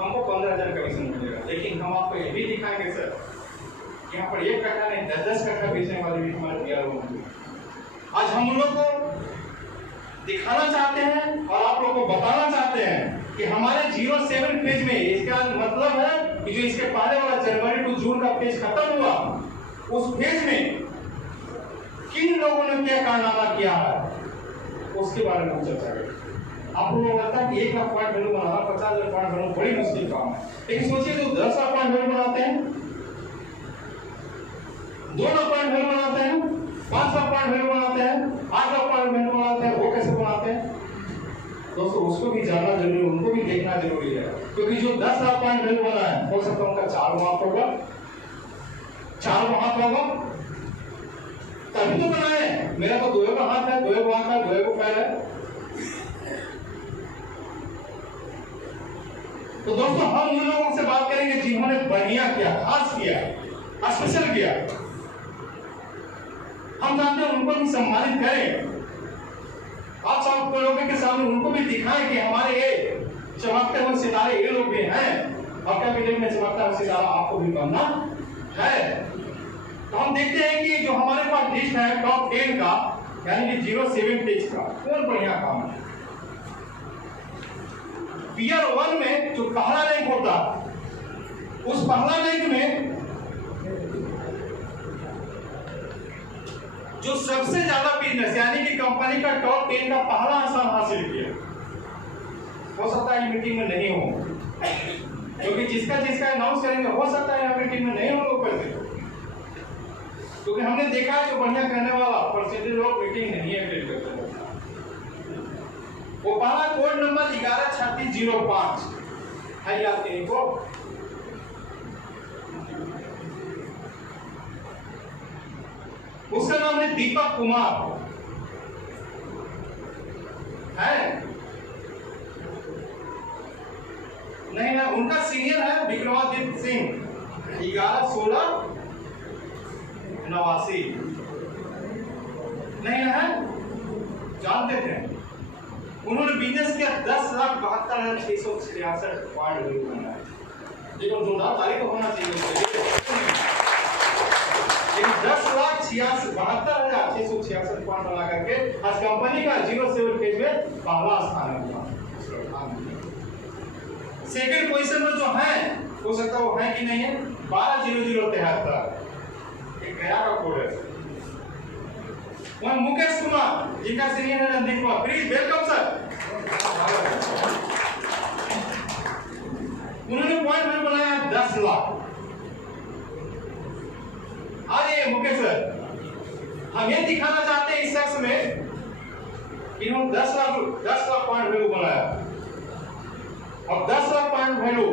हमको 15,000 कमीशन मिलेगा। लेकिन हम आपको ये भी दिखाएंगे सर, यहाँ पर 1 कट्ठा नहीं 10-10 कट्ठा बेचने वाले भी हमारे तैयार होंगे। आज हम उन लोग को दिखाना चाहते हैं और आप लोग को बताना चाहते हैं कि हमारे 07 पेज में, इसका मतलब है कि जो इसके पहले वाला जनवरी टू जून का पेज खत्म हुआ, उस पेज में किन लोगों ने क्या कारनामा किया है उसके बारे में हम चर्चा करें। आप लोगों को लगता है कि 1 लाख पॉइंट वैल्यू बनाना, 50,000 पॉइंट बनाना बड़ी मुश्किल काम है, लेकिन सोचिए जो 10 लाख पॉइंट वैल्यू बनाते हैं, 2 लाख पॉइंट वैल्यू बनाते हैं, 5 लाख पॉइंट वैल्यू बनाते हैं, 8 लाख पॉइंट वैल्यू बनाते हैं, वो कैसे बनाते हैं दोस्तों, उसको भी जानना जरूरी है, उनको भी देखना जरूरी है। क्योंकि जो 10 लाख पॉइंट वैल्यू बना है, हो सकता है उनका 4 हाथ होगा, 4 हाथ होगा तभी तो बना है। मेरा तो 2 हाथ है, 2 हाथ है, 2 पैर है। तो दोस्तों हम उन लोगों से बात करेंगे जिन्होंने बढ़िया किया, खास किया, स्पेशल किया। हम चाहते हैं उनको भी सम्मानित करें, आप सब लोगों के सामने उनको भी दिखाएं कि हमारे ये चमकते हुए सितारे ये लोग भी हैं, और क्या विलेज में चमकता हुआ सितारा आपको भी बनना है। तो हम देखते हैं कि जो हमारे पास लिस्ट है टॉप 10 का, यानी कि 07 पेज का, कौन बढ़िया काम है। Tier 1 में जो पहला रैंक होता, उस पहला रैंक में जो सबसे ज्यादा बिजनेस यानी कि कंपनी का टॉप 10 का पहला स्थान हासिल किया, हो सकता है मीटिंग में नहीं हो, क्योंकि जिसका अनाउंस करेंगे हो सकता है यहाँ मीटिंग में नहीं हो लोग पैसे, क्योंकि हमने देखा है जो बढ़िया करने वाला परसेंटेज लोग मीटिंग नहीं अटेंड करते। वो पहला कोड नंबर 113605 है, याद करें को उसका नाम है दीपक कुमार है, नहीं है, उनका सीनियर है विक्रमादित्य सिंह 111689 नहीं है, जानते थे। उन्होंने बिजनेस किया 10,72,666 पॉइंट वैल्यू बना है, देखो जोरदार तारीफ होना चाहिए, लेकिन 10,72,666 पॉइंट बना करके आज कंपनी का 07 पेज में पहला स्थान है। सेकंड पोजीशन में जो है, हो सकता है वो है कि नहीं है, 12,0073 एक गया का कोड है। वह मुकेश कुमार जिनका सीनियर है Randeep Kumar, please welcome sir. उन्होंने पॉइंट में बनाया 10 लाख। आइए मुकेश सर, हम ये दिखाना चाहते हैं इस शख्स में कि इन्होंने 10 लाख पॉइंट वैल्यू बनाया, और 10 लाख पॉइंट वैल्यू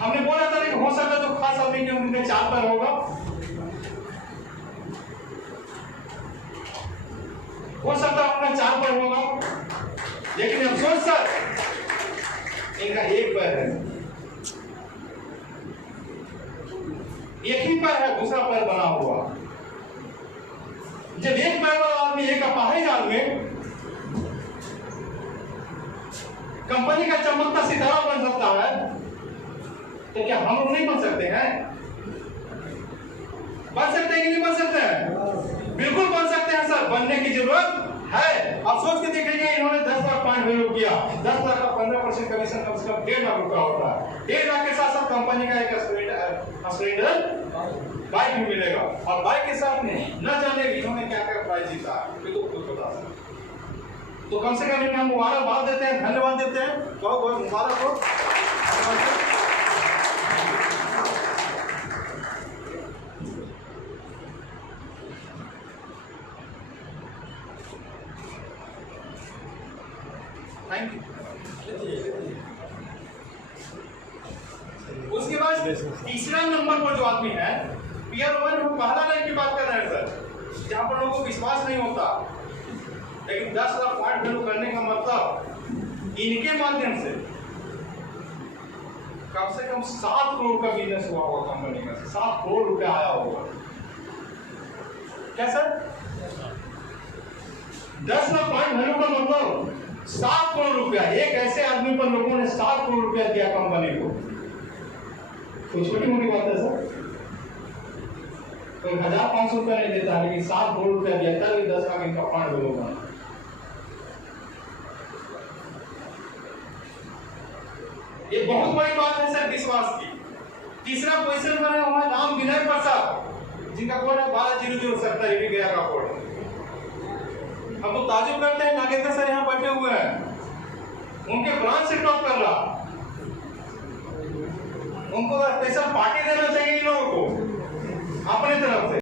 हमने बोला था कि हो सकता है जो खास आदमी के उनके 4 पर होगा, हो सकता है अपना 4 पर होगा, लेकिन अफसोस सर इनका 1 पैर है, एक ही पैर है, दूसरा पैर बना हुआ। जब 1 पैर वाला आदमी एक अपाहिज आदमी कंपनी का चमकता सितारा बन सकता है, तो क्या हम लोग नहीं बन सकते हैं? बन सकते हैं कि नहीं बन सकते हैं? बिल्कुल बन सकते हैं सर, बनने की जरूरत है। आप सोच के देखिए, इन्होंने 10 लाख पॉइंट वैल्यू किया, 10 लाख का 15% कमीशन कम से कम 1.5 लाख रुपया होता है। 1.5 लाख के साथ साथ कंपनी का एक स्प्लेंडर बाइक भी मिलेगा, और बाइक के साथ में न जाने इन्होंने क्या क्या प्राइज जीता है, तो खुद बता सकते। तो कम से कम इन्हें हम मुबारकबाद देते हैं, धन्यवाद देते हैं, बहुत बहुत मुबारक हो। Thank you. उसके बाद तीसरा नंबर पर जो आदमी है, Tier 1 में पहला रैंक की बात कर रहे हैं सर, जहां पर लोगों को विश्वास नहीं होता, लेकिन 10 लाख पॉइंट वैल्यू करने का मतलब इनके माध्यम से कम से कम 7 करोड़ का बिजनेस हुआ होगा कंपनी का, 7 करोड़ रुपया आया होगा। क्या सर? 10 लाख पॉइंट वैल्यू का मतलब 7 करोड़ रुपया। एक ऐसे आदमी पर लोगों ने 7 करोड़ रुपया दिया कंपनी को, तो छोटी मोटी बात है सर? कोई 1500 रुपया नहीं देता, लेकिन 7 करोड़ रुपया दिया, तब 10 लाख इनका फंड वैल्यू बना। ये बहुत बड़ी बात है सर विश्वास की। तीसरा पोजीशन पर है हमारा नाम विनय प्रसाद, जिनका कोड है 120070 भी गया का कोड। हम तो ताजुब करते हैं, नागेंद्र सर यहाँ बैठे हुए हैं, उनके ब्रांच से टॉप कर रहा। उनको स्पेशल पार्टी देना चाहिए इन लोगों को अपने तरफ से।